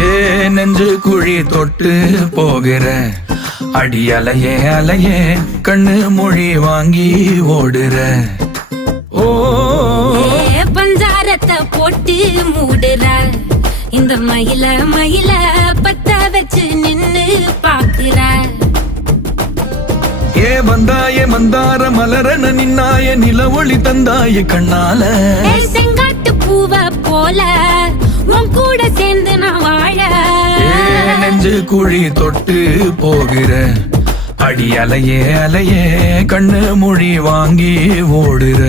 ஏ நெஞ்சு குழி தொட்டு போகிற அடி அலையே அலையே கண்ணு மொழி வாங்கி ஓடுற. ஓ பஞ்சாரத்தை போட்டு மூடுற இந்த மயில மயில பத்த வச்சு நின்னு பாக்குற. ஏ வந்தாய மந்தார மலரன நின்னாய நில ஒளி தந்தாய கண்ணால. செங்காட்டு பூவ போல உன் கூட சேர்ந்து நான் வாழ. நெஞ்சு குழி தொட்டு போகிற அடி அலையே அலையே கண்ணு மொழி வாங்கி ஓடுற.